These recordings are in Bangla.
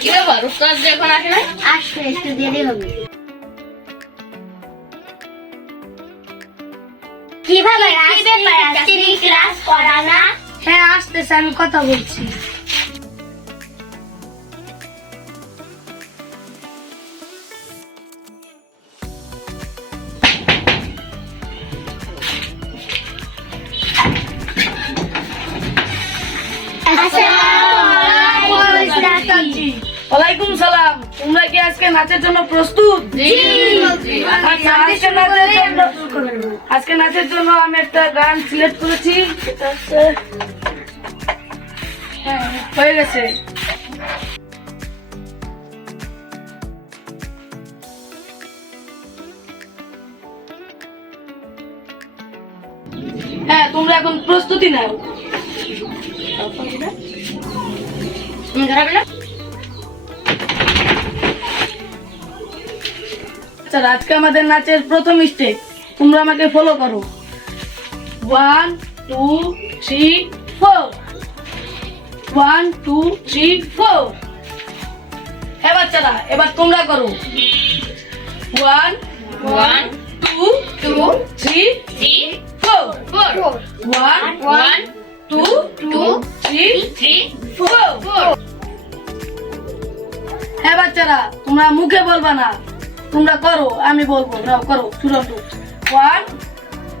কি ব্যাপার উস্তাদ এখন আসে নাই আসবে? একটু দেরি হবে। কীভাবে ক্লাস করা না? হ্যাঁ আসতেছে আমি কথা বলছি। ওয়ালাইকুম সালাম। তোমরা কি আজকে নাচের জন্য প্রস্তুত? আজকে নাচের জন্য আমি একটা গান সিলেক্ট করেছি। হ্যাঁ, হয়ে গেছে। হ্যাঁ তোমরা এখন প্রস্তুতি নাও। না আচ্ছা আজকে আমাদের নাচের প্রথম স্টেপ তোমরা আমাকে ফলো করো। One two three four one two three four হ্যাঁ বাচ্চারা, এবার তোমরা করো। One one two two three three four four one one two two three three four হ্যাঁ বাচ্চারা, তোমরা মুখে বলবা না। তোমরা করো, আমি বলব, নাও, করো শুরু one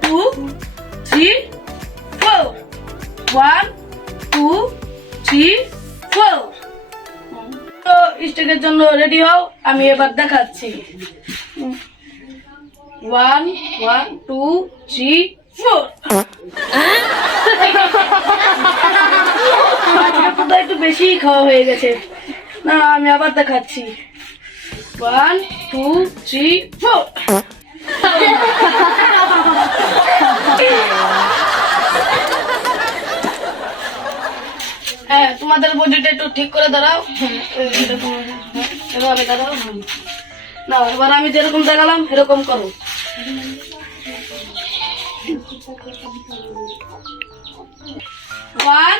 two three four one two three four তো, স্টেজের জন্য রেডি হও, আমি এবার দেখাচ্ছি। One one two three four একটু বেশি খাওয়া হয়ে গেছে। না, আমি আবার দেখাচ্ছি। ওয়ান টু থ্রি হ্যাঁ তোমাদের বডিটা একটু ঠিক করে দাঁড়াও। এভাবে দাঁড়াও না এবার আমি যেরকম দেখালাম, এরকম করো। One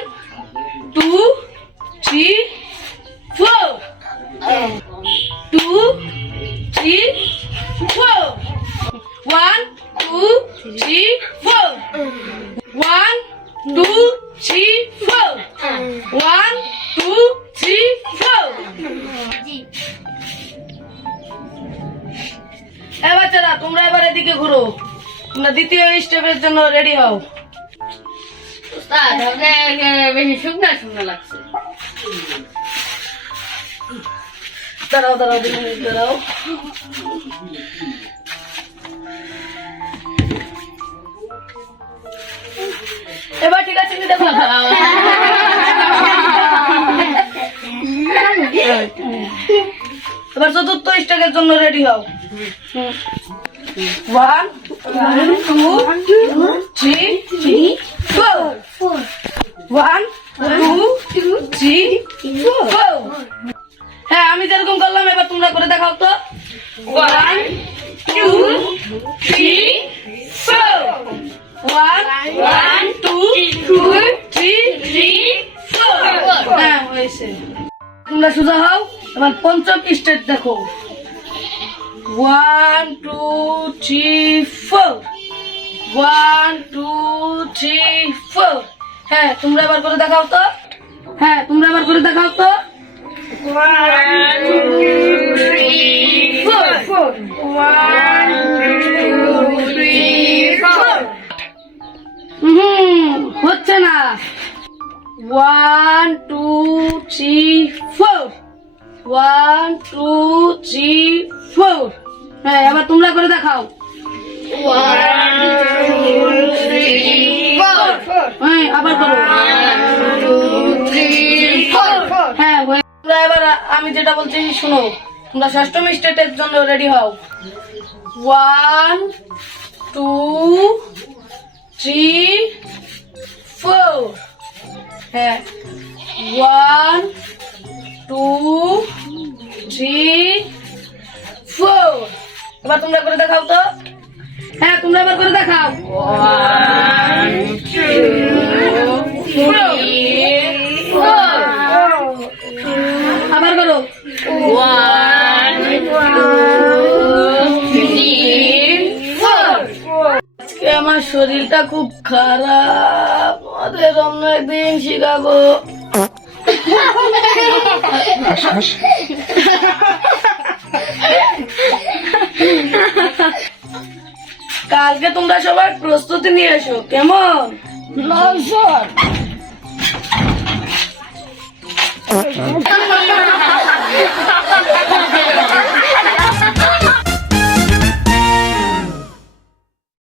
two three four one two three four one two three four এ বাচ্চারা তোমরা এবার এদিকে ঘুরো। তোমরা দ্বিতীয় স্টেপের জন্য রেডি হও। বেশি শুকনা শুকনা লাগছে। দাঁড়াও দাঁড়াও দাঁড়াও। এবার ঠিক আছে কি দেখো। এবার চতুর্থ স্টেকের জন্য রেডি হও। One two three four one two three four হ্যাঁ আমি যেরকম করলাম, এবার তোমরা করে দেখাও তো। ওয়ান টু থ্রি সোজা হও, এবার পঞ্চম স্টেপ দেখো। One two three four one two three four হ্যাঁ তোমরা এবার করে দেখাও তো। হ্যাঁ তোমরা এবার করে দেখাও তো। One two three four one two three four হ্যাঁ এবার তোমরা করে দেখাও। হ্যাঁ আবার করো। হ্যাঁ এবার, আমি যেটা বলছি, শোনো। তোমরা ষষ্ঠম স্টেটের জন্য রেডি হও। ওয়ান টু থ্রি ফোর হ্যাঁ ওয়ান আমার শরীরটা খুব খারাপ। আমাদের অন্য একদিন শিখাবো। কালকে তোমরা সবার প্রস্তুতি নিয়ে এসো কেমন? নমস্কার